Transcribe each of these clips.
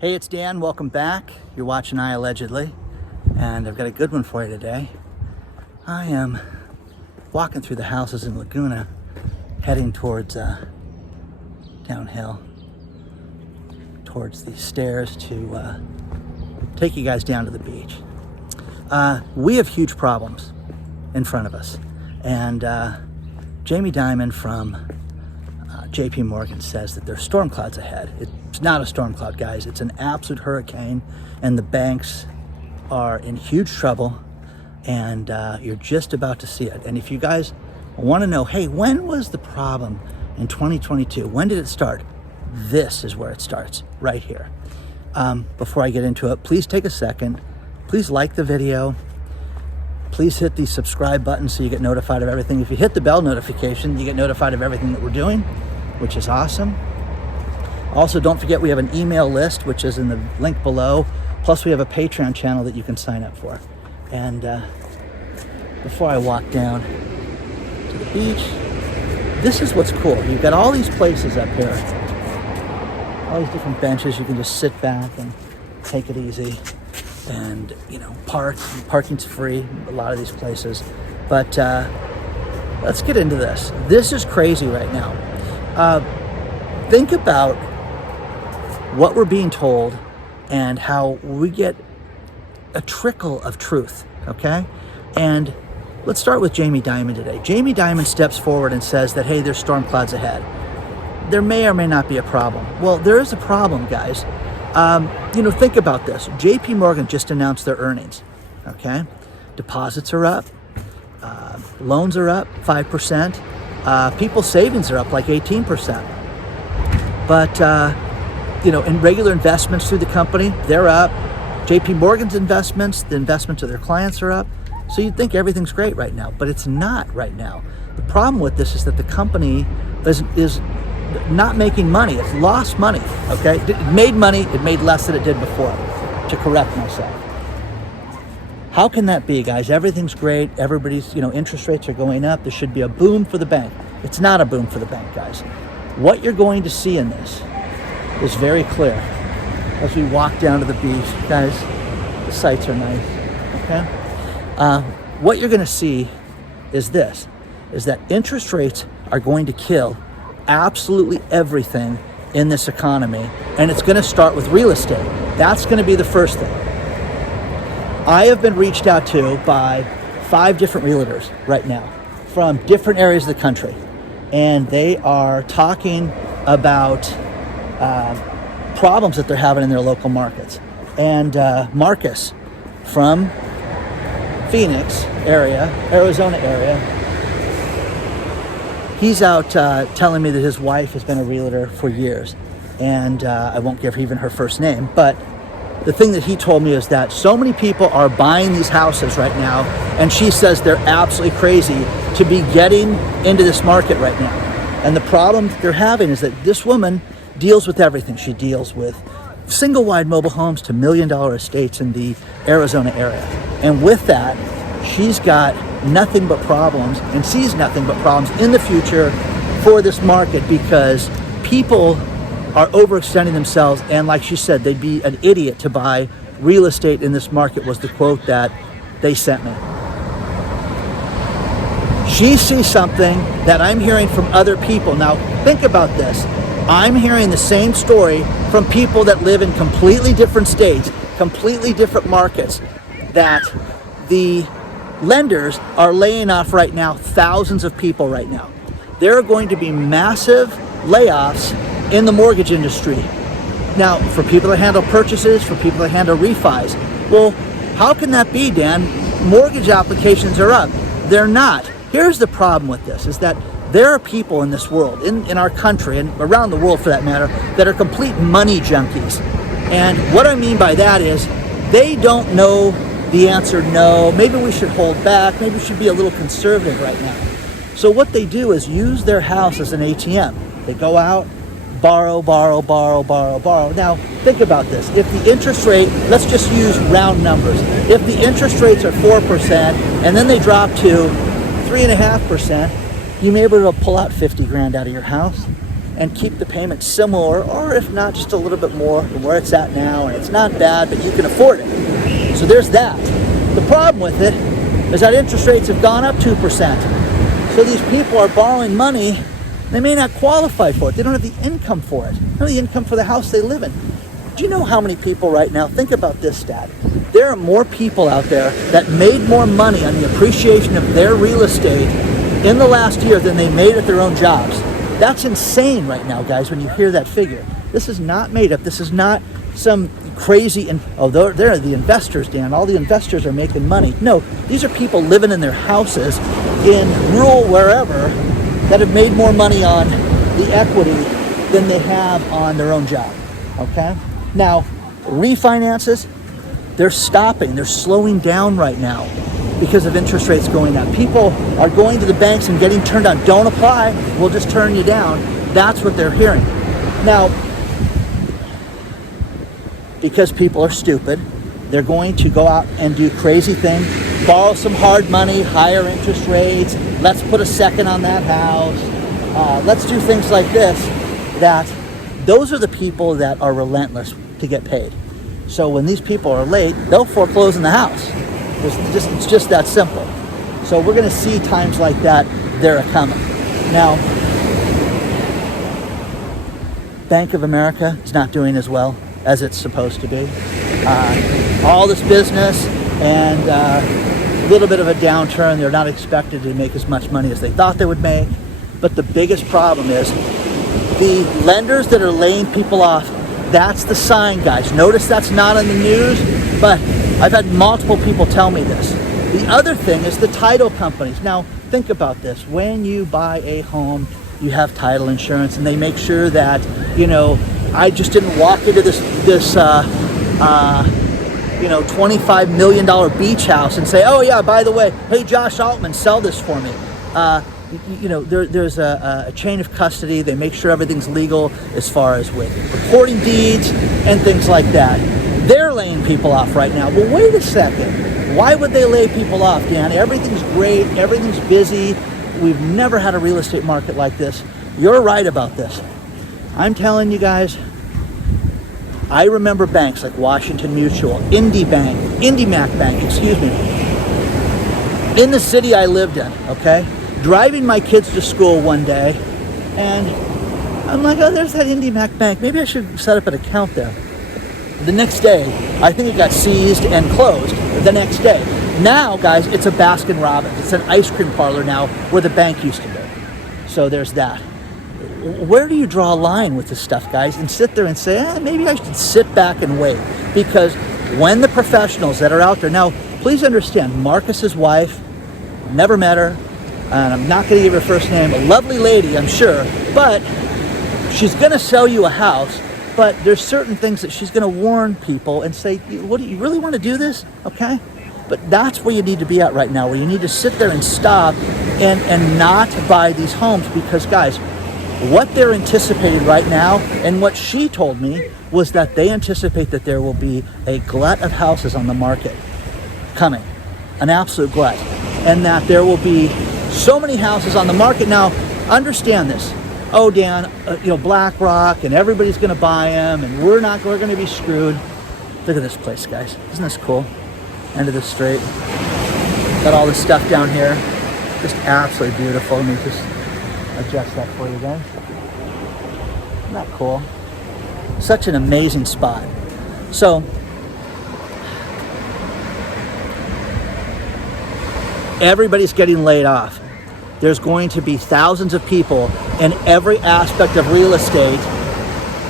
Hey, it's Dan. Welcome back. You're watching iAllegedly, and I've got a good one for you today. I am walking through the houses in Laguna, heading towards downhill, towards the stairs to take you guys down to the beach. We have huge problems in front of us, and Jamie Dimon from JP Morgan says that there's storm clouds ahead. It's not a storm cloud, guys. It's an absolute hurricane, and the banks are in huge trouble, and you're just about to see it. And if you guys want to know, hey, when was the problem in 2022? When did it start? This is where it starts, right here. Before I get into it, please take a second. Please like the video. Please hit the subscribe button so you get notified of everything. If you hit the bell notification, you get notified of everything that we're doing, which is awesome. Also, don't forget we have an email list, which is in the link below. Plus, we have a Patreon channel that you can sign up for. And before I walk down to the beach, this is what's cool. You've got all these places up here, all these different benches. You can just sit back and take it easy. And, you know, parking's free, a lot of these places. But let's get into this. This is crazy right now. Think about what we're being told and how we get a trickle of truth, okay? And let's start with Jamie Dimon today. Jamie Dimon steps forward and says that, hey, there's storm clouds ahead. There may or may not be a problem. Well, there is a problem, guys. Think about this. JP Morgan just announced their earnings, okay? Deposits are up. Loans are up 5%. People's savings are up like 18%. But, in regular investments through the company, they're up. JP Morgan's investments, the investments of their clients are up. So you'd think everything's great right now, but it's not right now. The problem with this is that the company is not making money. It's lost money, okay? It made money, it made less than it did before, to correct myself. How can that be, guys? Everything's great. Everybody's, interest rates are going up. There should be a boom for the bank. It's not a boom for the bank, guys. What you're going to see in this is very clear as we walk down to the beach. Guys, the sights are nice, okay? What you're going to see is this, is that interest rates are going to kill absolutely everything in this economy, and it's going to start with real estate. That's going to be the first thing. I have been reached out to by 5 different realtors right now from different areas of the country, and they are talking about problems that they're having in their local markets. And Marcus from Phoenix area, Arizona area, he's out telling me that his wife has been a realtor for years. And I won't give even her first name, but the thing that he told me is that so many people are buying these houses right now, and she says they're absolutely crazy to be getting into this market right now. And the problem that they're having is that this woman deals with everything. She deals with single-wide mobile homes to $1 million estates in the Arizona area. And with that, she's got nothing but problems and sees nothing but problems in the future for this market because people are overextending themselves, and like she said, they'd be an idiot to buy real estate in this market, was the quote that they sent me. She sees something that I'm hearing from other people. Now, think about this. I'm hearing the same story from people that live in completely different states, completely different markets, that the lenders are laying off right now thousands of people right now. There are going to be massive layoffs in the mortgage industry. Now, for people that handle purchases, for people that handle refis, well, how can that be, Dan? Mortgage applications are up. They're not. Here's the problem with this, is that there are people in this world, in our country, and around the world for that matter, that are complete money junkies. And what I mean by that is they don't know the answer no. Maybe we should hold back. Maybe we should be a little conservative right now. So what they do is use their house as an ATM. They go out, borrow. Now, think about this. If the interest rate, let's just use round numbers. If the interest rates are 4% and then they drop to 3.5%, you may be able to pull out 50 grand out of your house. and keep the payment similar, or if not, just a little bit more than where it's at now, and it's not bad, but you can afford it. So there's that. The problem with it is that interest rates have gone up 2%. So these people are borrowing money. They may not qualify for it. They don't have the income for it. They don't have the income for the house they live in. Do you know how many people right now, think about this stat, there are more people out there that made more money on the appreciation of their real estate in the last year than they made at their own jobs. That's insane right now, guys, when you hear that figure. This is not made up. This is not some crazy, they're the investors, Dan. All the investors are making money. No, these are people living in their houses in rural wherever that have made more money on the equity than they have on their own job, okay? Now, refinances, they're stopping, they're slowing down right now because of interest rates going up. People are going to the banks and getting turned down. Don't apply, we'll just turn you down. That's what they're hearing. Now, because people are stupid, they're going to go out and do crazy things, borrow some hard money, higher interest rates, let's put a second on that house, let's do things like this. That those are the people that are relentless to get paid. So when these people are late, they'll foreclose in the house. It's just that simple. So we're going to see times like that, they're coming. Now, Bank of America is not doing as well as it's supposed to be. All this business and a little bit of a downturn. They're not expected to make as much money as they thought they would make. But the biggest problem is the lenders that are laying people off. That's the sign, guys. Notice that's not on the news, but I've had multiple people tell me this. The other thing is the title companies. Now, think about this. When you buy a home, you have title insurance, and they make sure that, I just didn't walk into this $25 million beach house and say, oh yeah, by the way, hey, Josh Altman, sell this for me. There's a chain of custody. They make sure everything's legal as far as with recording deeds and things like that. They're laying people off right now. Well, wait a second. Why would they lay people off, Dan? Everything's great. Everything's busy. We've never had a real estate market like this. You're right about this. I'm telling you guys, I remember banks like Washington Mutual, IndyMac Bank, in the city I lived in, okay? Driving my kids to school one day, and I'm like, oh, there's that IndyMac Bank. Maybe I should set up an account there. The next day, I think it got seized and closed the next day. Now, guys, it's a Baskin Robbins. It's an ice cream parlor now where the bank used to be. So there's that. Where do you draw a line with this stuff, guys, and sit there and say, maybe I should sit back and wait? Because when the professionals that are out there, now, please understand, Marcus's wife, never met her, and I'm not going to give her first name, a lovely lady, I'm sure, but she's going to sell you a house, but there's certain things that she's going to warn people and say, what, do you really want to do this? Okay? But that's where you need to be at right now, where you need to sit there and stop and not buy these homes, because, guys, what they're anticipating right now, and what she told me, was that they anticipate that there will be a glut of houses on the market coming, an absolute glut, and that there will be so many houses on the market. Now, understand this. Oh, Dan, BlackRock and everybody's going to buy them, and we're going to be screwed. Look at this place, guys. Isn't this cool? End of the street. Got all this stuff down here. Just absolutely beautiful. Let me just adjust that for you guys. Isn't that cool? Such an amazing spot. So, everybody's getting laid off. There's going to be thousands of people in every aspect of real estate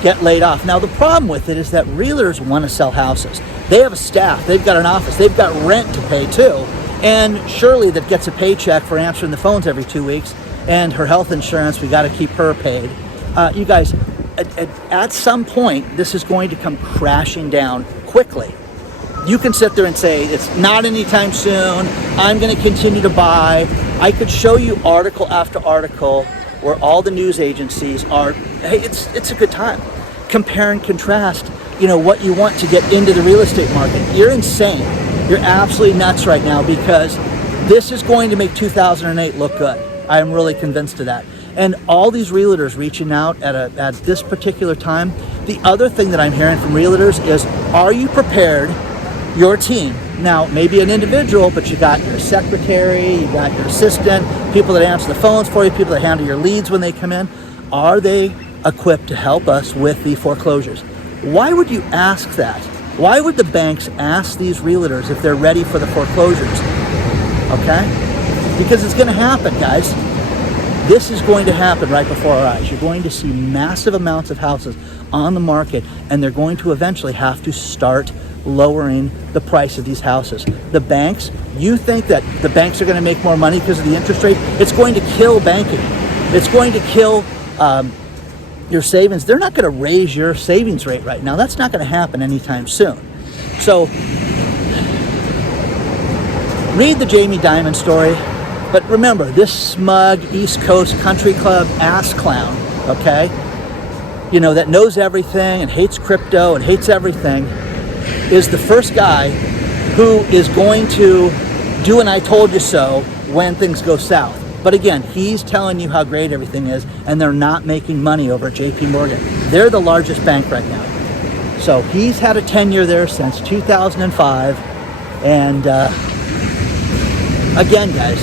get laid off. Now, the problem with it is that realtors want to sell houses. They have a staff. They've got an office. They've got rent to pay too. And Shirley that gets a paycheck for answering the phones every 2 weeks, and her health insurance, we got to keep her paid. You guys, at some point, this is going to come crashing down quickly. You can sit there and say, it's not anytime soon, I'm going to continue to buy. I could show you article after article where all the news agencies are, hey, it's a good time. Compare and contrast, what you want to get into the real estate market. You're insane. You're absolutely nuts right now, because this is going to make 2008 look good. I am really convinced of that. And all these realtors reaching out at this particular time. The other thing that I'm hearing from realtors is, are you prepared, your team? Now, maybe an individual, but you got your secretary, you got your assistant, people that answer the phones for you, people that handle your leads when they come in. Are they equipped to help us with the foreclosures? Why would you ask that? Why would the banks ask these realtors if they're ready for the foreclosures? Okay? Because it's going to happen, guys. This is going to happen right before our eyes. You're going to see massive amounts of houses on the market, and they're going to eventually have to start lowering the price of these houses. The banks, you think that the banks are going to make more money because of the interest rate? It's going to kill banking. It's going to kill your savings. They're not going to raise your savings rate right now. That's not going to happen anytime soon. So read the Jamie Dimon story. But remember, this smug East Coast country club ass clown, okay, you know, that knows everything and hates crypto and hates everything, is the first guy who is going to do an I told you so when things go south. But again, he's telling you how great everything is, and they're not making money over at JP Morgan. They're the largest bank right now. So he's had a tenure there since 2005. And again, guys,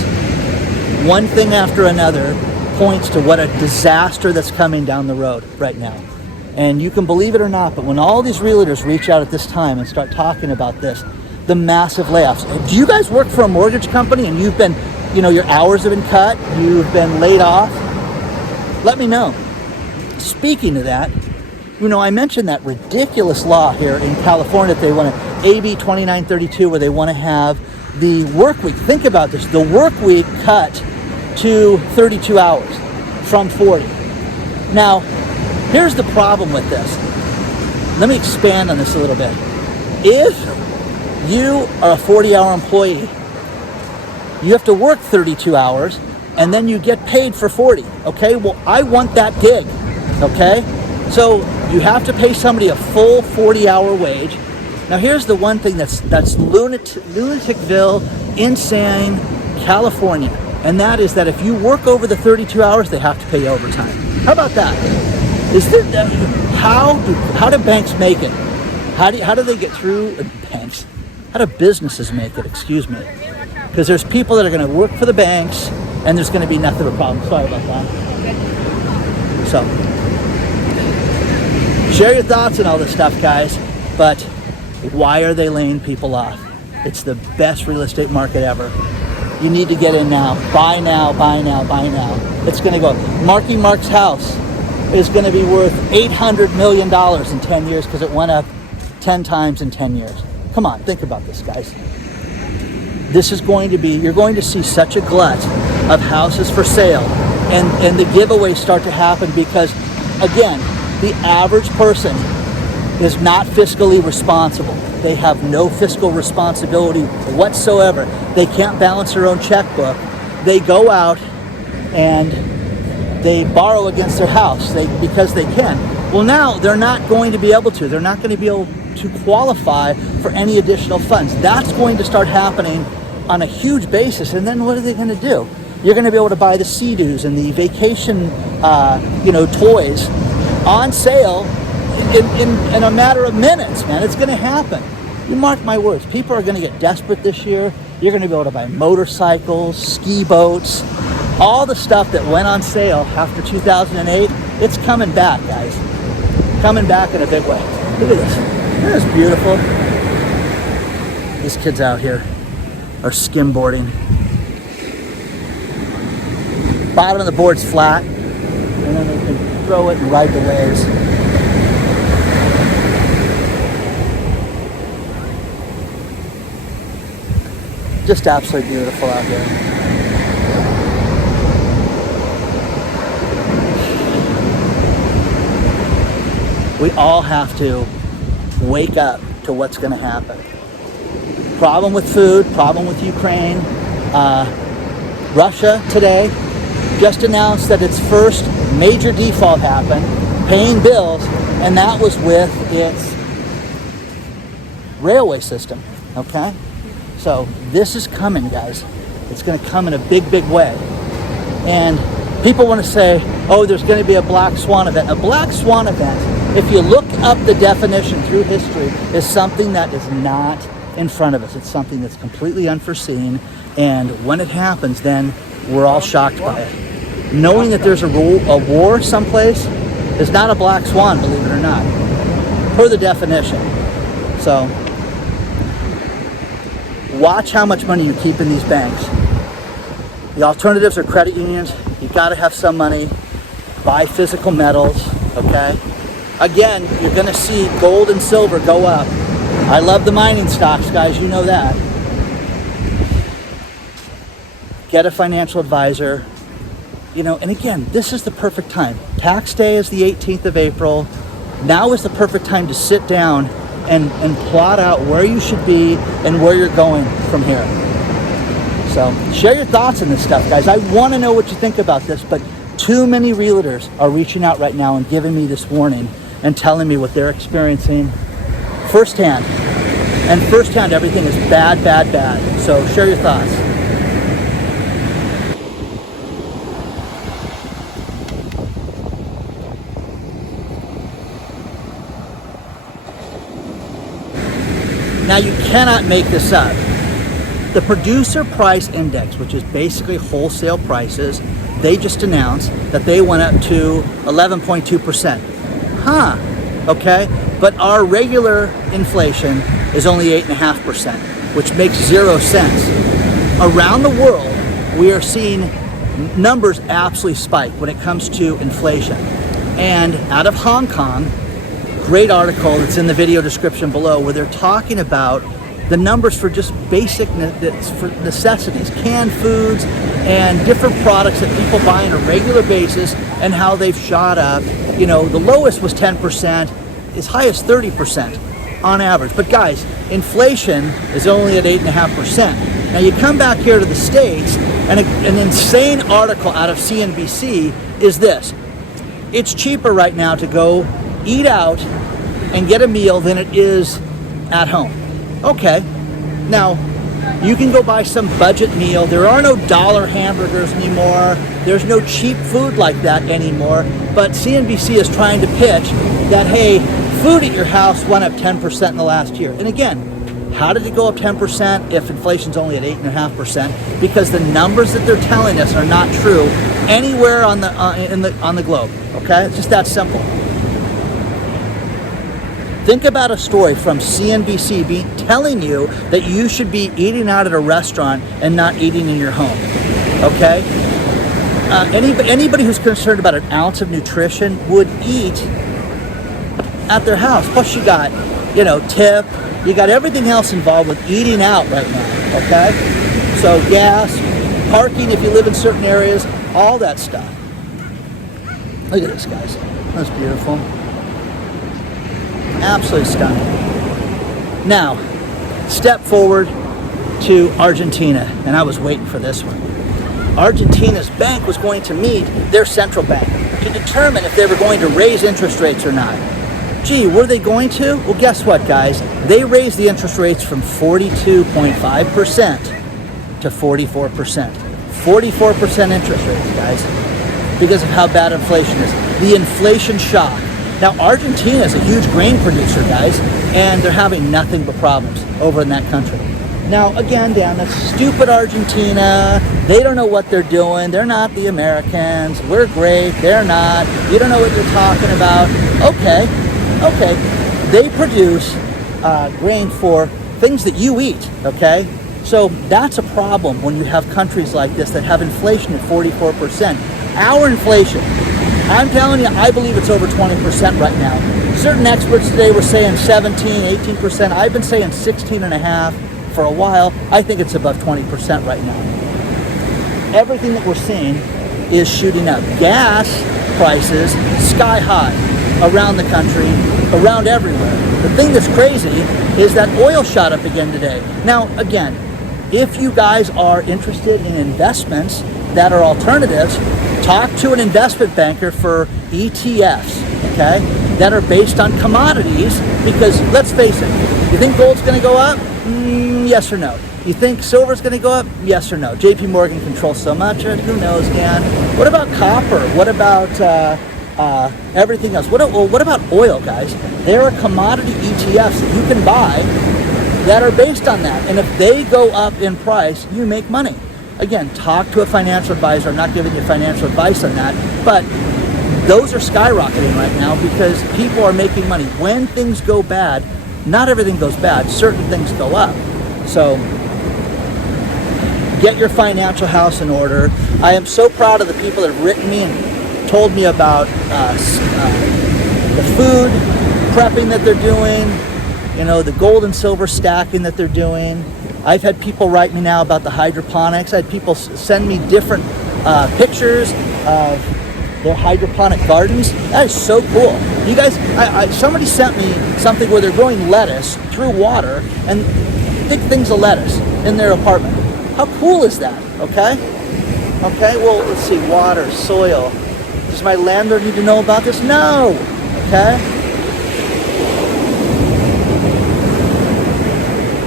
one thing after another points to what a disaster that's coming down the road right now. And you can believe it or not, but when all these realtors reach out at this time and start talking about this, the massive layoffs. Do you guys work for a mortgage company and you've been, you know, your hours have been cut, you've been laid off? Let me know. Speaking of that, you know, I mentioned that ridiculous law here in California that they want to, AB 2932, where they want to have the work week. Think about this, the work week cut to 32 hours from 40. Now, here's the problem with this. Let me expand on this a little bit. If you are a 40-hour employee, you have to work 32 hours and then you get paid for 40, okay? Well, I want that gig, okay? So you have to pay somebody a full 40-hour wage. Now here's the one thing that's lunaticville, insane, California, and that is that if you work over the 32 hours, they have to pay you overtime. How about that? How do banks make it? How do they get through banks? How do businesses make it? Excuse me. Because there's people that are going to work for the banks, and there's going to be nothing but problems. Sorry about that. So, share your thoughts on all this stuff, guys. But why are they laying people off? It's the best real estate market ever. You need to get in now. Buy now, buy now, buy now. It's going to go. Marky Mark's house is going to be worth $800 million in 10 years because it went up 10 times in 10 years. Come on, think about this, guys. This is going to be, you're going to see such a glut of houses for sale, and the giveaways start to happen because, again, the average person is not fiscally responsible. They have no fiscal responsibility whatsoever. They can't balance their own checkbook. They go out and they borrow against their house because they can. Well, now they're not going to be able to. They're not going to be able to qualify for any additional funds. That's going to start happening on a huge basis. And then what are they going to do? You're going to be able to buy the Sea-Doos and the vacation, toys on sale in a matter of minutes, man. It's going to happen. You mark my words. People are going to get desperate this year. You're going to be able to buy motorcycles, ski boats, all the stuff that went on sale after 2008. It's coming back, guys. Coming back in a big way. Look at this. Isn't this beautiful? These kids out here are skimboarding. Bottom of the board's flat, and then they can throw it and ride the waves. Just absolutely beautiful out here. We all have to wake up to what's going to happen. Problem with food, problem with Ukraine. Russia today just announced that its first major default happened, paying bills, and that was with its railway system, okay? So this is coming, guys. It's going to come in a big, big way. And People want to say, oh, there's going to be a black swan event. A black swan event, if you look up the definition through history, is something that is not in front of us. It's something that's completely unforeseen, and when it happens, then we're all shocked by it. Knowing that there's a war someplace is not a black swan, believe it or not, per the definition. So watch how much money you keep in these banks. The alternatives are credit unions. You got to have some money. Buy physical metals, okay? Again, you're going to see gold and silver go up. I love the mining stocks, guys. You know that. Get a financial advisor. You know, and again, this is the perfect time. Tax day is the 18th of April. Now is the perfect time to sit down and plot out where you should be and where you're going from here. So share your thoughts on this stuff, guys. I want to know what you think about this, but too many realtors are reaching out right now and giving me this warning and telling me what they're experiencing firsthand. And firsthand, everything is bad, bad, bad. So share your thoughts. Now, you cannot make this up. The producer price index, which is basically wholesale prices, they just announced that they went up to 11.2%. Okay, but our regular inflation is only 8.5%, which makes 0 sense. Around the world, we are seeing numbers absolutely spike when it comes to inflation. And out of Hong Kong, great article that's in the video description below, where they're talking about the numbers for just basic necessities, canned foods and different products that people buy on a regular basis, and how they've shot up. You know, the lowest was 10%, as high as 30% on average. But guys, inflation is only at 8.5%. Now you come back here to the States, and an insane article out of CNBC is this: it's cheaper right now to go eat out and get a meal than it is at home. Okay, now you can go buy some budget meal. There are no dollar hamburgers anymore. There's no cheap food like that anymore. But CNBC is trying to pitch that, hey, food at your house went up 10% in the last year. And again, how did it go up 10% if inflation's only at 8.5%? Because the numbers that they're telling us are not true anywhere on the globe. Okay, it's just that simple. Think about a story from CNBC telling you that you should be eating out at a restaurant and not eating in your home, okay? Anybody who's concerned about an ounce of nutrition would eat at their house. Plus you got, you know, tip, you got everything else involved with eating out right now, okay? So gas, parking if you live in certain areas, all that stuff. Look at this, guys. That's beautiful. Absolutely stunning. Now, step forward to Argentina, and I was waiting for this one. Argentina's bank was going to meet their central bank to determine if they were going to raise interest rates or not. Gee, were they going to? Well, guess what, guys? They raised the interest rates from 42.5% to 44%. 44% interest rates, guys, because of how bad inflation is. The inflation shock. Now, Argentina is a huge grain producer, guys, and they're having nothing but problems over in that country. Now, again, Dan, that's stupid Argentina. They don't know what they're doing. They're not the Americans. We're great. They're not. You don't know what you're talking about. Okay. They produce grain for things that you eat, okay? So that's a problem when you have countries like this that have inflation at 44%. Our inflation, I'm telling you, I believe it's over 20% right now. Certain experts today were saying 17, 18%. I've been saying 16.5% for a while. I think it's above 20% right now. Everything that we're seeing is shooting up. Gas prices sky high around the country, around everywhere. The thing that's crazy is that oil shot up again today. Now, again, if you guys are interested in investments that are alternatives, talk to an investment banker for ETFs, okay, that are based on commodities, because let's face it, you think gold's going to go up? Yes or no? You think silver's going to go up? Yes or no? JP Morgan controls so much, or who knows, Dan? What about copper? What about everything else? What about oil, guys? There are commodity ETFs that you can buy that are based on that. And if they go up in price, you make money. Again, talk to a financial advisor. I'm not giving you financial advice on that, but those are skyrocketing right now because people are making money. When things go bad, not everything goes bad, certain things go up. So get your financial house in order. I am so proud of the people that have written me and told me about the food prepping that they're doing, you know, the gold and silver stacking that they're doing. I've had people write me now about the hydroponics. I had people send me different pictures of their hydroponic gardens. That is so cool. You guys, somebody sent me something where they're growing lettuce through water, and big things of lettuce in their apartment. How cool is that? Okay, well, let's see, water, soil. Does my landlord need to know about this? No. Okay.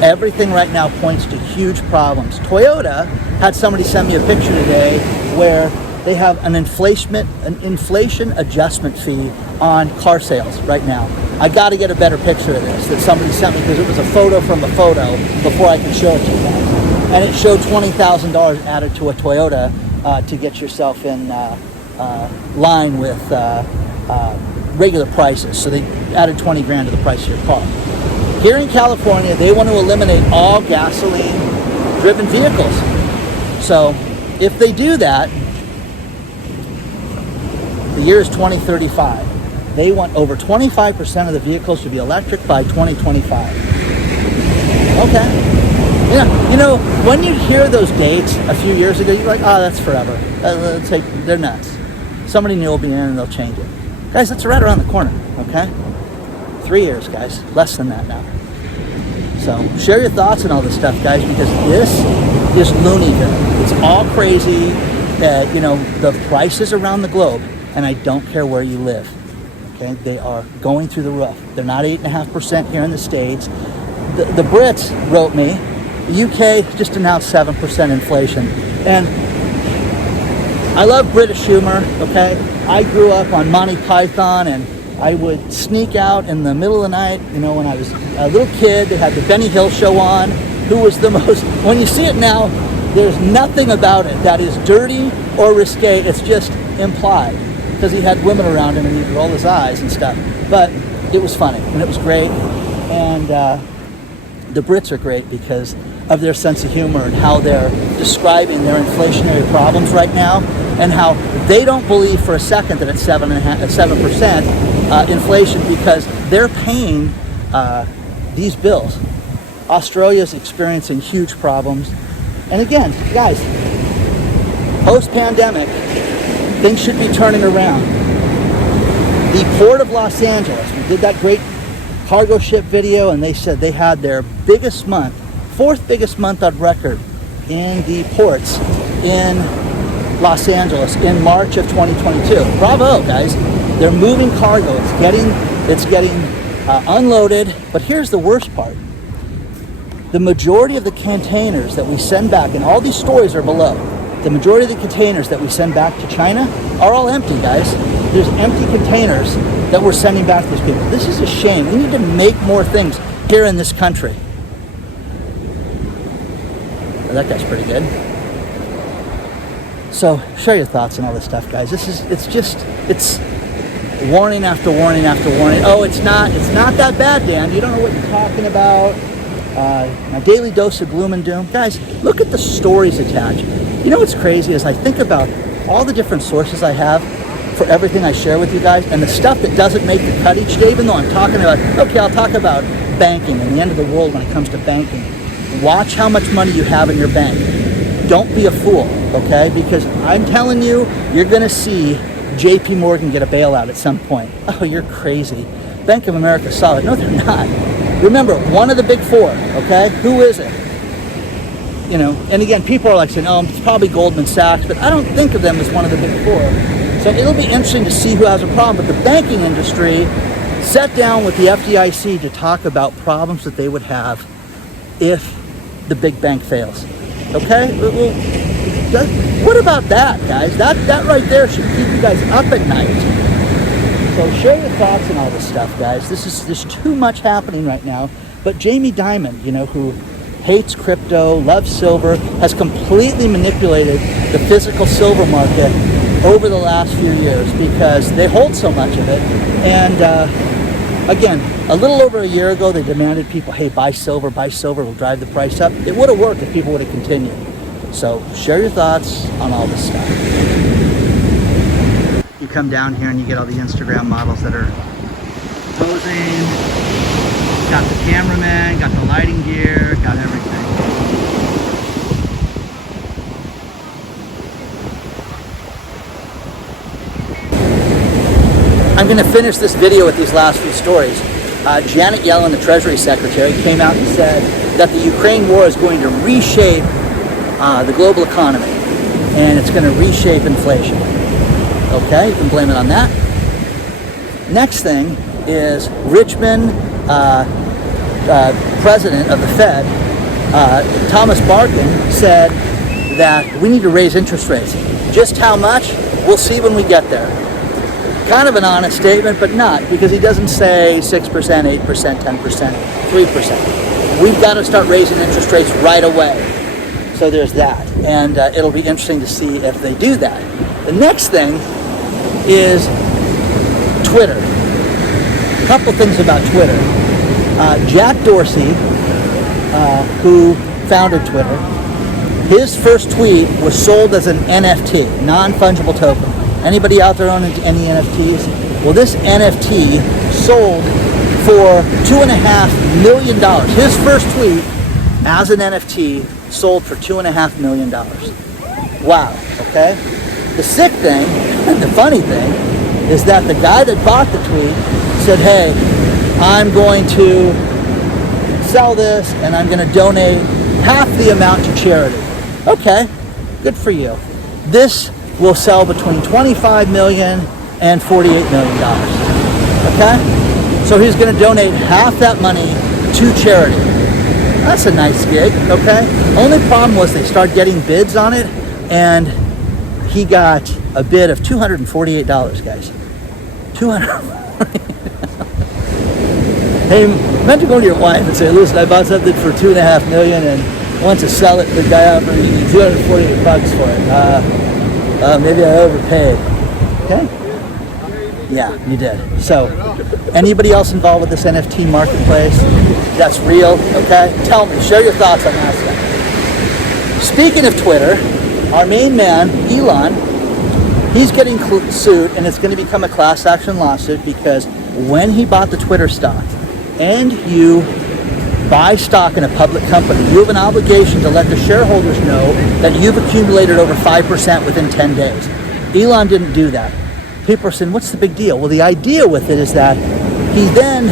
Everything right now points to huge problems. Toyota had somebody send me a picture today where they have an inflation adjustment fee on car sales right now. I got to get a better picture of this that somebody sent me because it was a photo from a photo before I can show it to you guys. And it showed $20,000 added to a Toyota to get yourself in line with regular prices. So they added 20 grand to the price of your car. Here in California, they want to eliminate all gasoline-driven vehicles. So if they do that, the year is 2035. They want over 25% of the vehicles to be electric by 2025. Okay. Yeah, you know, when you hear those dates a few years ago, you're like, oh, that's forever. Let's say they're nuts. Somebody new will be in and they'll change it. Guys, that's right around the corner, okay? 3 years, guys. Less than that now. So share your thoughts on all this stuff, guys, because this is Looneyville. It's all crazy. You know, the prices around the globe, and I don't care where you live. Okay, they are going through the roof. They're not 8.5% here in the States. The Brits wrote me. The UK just announced 7% inflation. And I love British humor, okay? I grew up on Monty Python, and I would sneak out in the middle of the night, you know, when I was a little kid. They had the Benny Hill show on. Who was the most... When you see it now, there's nothing about it that is dirty or risque. It's just implied. Because he had women around him and he'd roll his eyes and stuff. But it was funny and it was great. And the Brits are great because of their sense of humor and how they're describing their inflationary problems right now, and how they don't believe for a second that it's 7% inflation because they're paying these bills. Australia's experiencing huge problems. And again, guys, post-pandemic, things should be turning around. The Port of Los Angeles, we did that great cargo ship video, and they said they had their biggest month, fourth biggest month on record in the ports in Los Angeles in March of 2022. Bravo, guys. They're moving cargo. It's getting unloaded. But here's the worst part. The majority of the containers that we send back, and all these stories are below, the majority of the containers that we send back to China are all empty, guys. There's empty containers that we're sending back to these people. This is a shame. We need to make more things here in this country. Well, that guy's pretty good. So share your thoughts on all this stuff, guys. It's warning after warning after warning. Oh, it's not that bad, Dan. You don't know what you're talking about. My daily dose of gloom and doom. Guys, look at the stories attached. You know what's crazy is I think about all the different sources I have for everything I share with you guys, and the stuff that doesn't make the cut each day, even though I'm talking about, okay, I'll talk about banking and the end of the world when it comes to banking. Watch how much money you have in your bank. Don't be a fool, okay? Because I'm telling you, you're going to see JP Morgan get a bailout at some point. Oh, you're crazy. Bank of America saw it. No, they're not. Remember, one of the big four, okay? Who is it? You know, and again, people are like saying, oh, it's probably Goldman Sachs, but I don't think of them as one of the big four. So it'll be interesting to see who has a problem. But the banking industry sat down with the FDIC to talk about problems that they would have if the big bank fails. Okay? Well, what about that, guys? That right there should keep you guys up at night. So share your thoughts on all this stuff, guys. There's too much happening right now. But Jamie Dimon, you know, who hates crypto, loves silver, has completely manipulated the physical silver market over the last few years because they hold so much of it. And again, a little over a year ago, they demanded people, hey, buy silver, will drive the price up. It would have worked if people would have continued. So share your thoughts on all this stuff. You come down here and you get all the Instagram models that are posing. Got the cameraman, got the lighting gear, got everything. I'm going to finish this video with these last few stories. Janet Yellen, the Treasury Secretary, came out and said that the Ukraine war is going to reshape the global economy, and it's going to reshape inflation. Okay, you can blame it on that. Next thing is Richmond president of the Fed, Thomas Barkin, said that we need to raise interest rates. Just how much? We'll see when we get there. Kind of an honest statement, but not, because he doesn't say 6%, 8%, 10%, 3%. We've got to start raising interest rates right away. So there's that, and it'll be interesting to see if they do that. The next thing is Twitter. A couple things about Twitter. Jack Dorsey, who founded Twitter, his first tweet was sold as an NFT, non-fungible token. Anybody out there owning any NFTs? Well, this NFT sold for $2.5 million. His first tweet as an NFT sold for $2.5 million. Wow, okay? The sick thing, and the funny thing, is that the guy that bought the tweet said, hey, I'm going to sell this and I'm going to donate half the amount to charity. Okay, good for you. This will sell between $25 million and $48 million. Okay? So he's going to donate half that money to charity. That's a nice gig, okay? Only problem was they started getting bids on it, and he got a bid of $248, guys. Hey, I meant to go to your wife and say, listen, I bought something for $2.5 million and want to sell it. The guy offered me $248 for it. Maybe I overpaid. Okay? Yeah, you did. So, anybody else involved with this NFT marketplace that's real? Okay? Tell me. Share your thoughts on that stuff. Speaking of Twitter, our main man, Elon, he's getting sued, and it's going to become a class action lawsuit because when he bought the Twitter stock, and you buy stock in a public company, you have an obligation to let the shareholders know that you've accumulated over 5% within 10 days. Elon didn't do that. People are saying, what's the big deal? Well, the idea with it is that he then,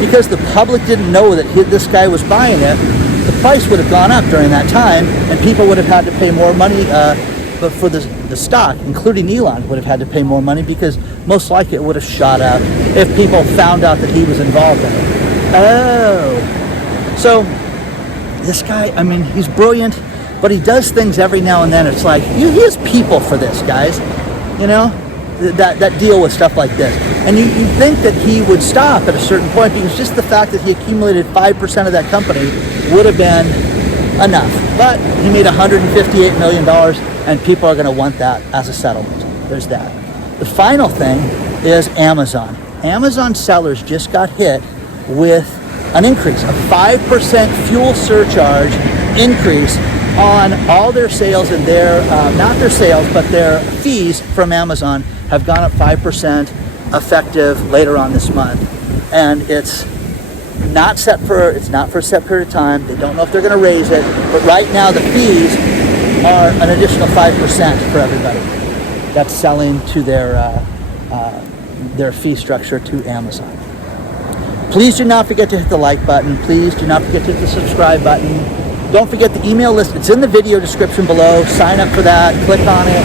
because the public didn't know that this guy was buying it, the price would have gone up during that time, and people would have had to pay more money but for the stock, including Elon, would have had to pay more money because most likely it would have shot up if people found out that he was involved in it. Oh. So, this guy, I mean, he's brilliant, but he does things every now and then. It's like, he has people for this, guys. You know, that deal with stuff like this. And you think that he would stop at a certain point because just the fact that he accumulated 5% of that company would have been enough. But he made $158 million, and people are going to want that as a settlement. There's that. The final thing is Amazon. Amazon sellers just got hit with an increase, a 5% fuel surcharge increase on all their sales, and their, not their sales, but their fees from Amazon have gone up 5% effective later on this month. And it's not for a set period of time. They don't know if they're going to raise it, but right now the fees are an additional 5% for everybody that's selling to their fee structure to Amazon. Please do not forget to hit the like button. Please do not forget to hit the subscribe button. Don't forget the email list. It's in the video description below. Sign up for that. Click on it.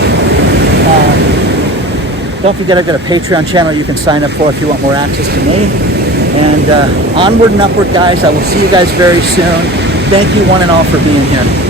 Don't forget I've got a Patreon channel you can sign up for if you want more access to me. And onward and upward, guys. I will see you guys very soon. Thank you one and all for being here.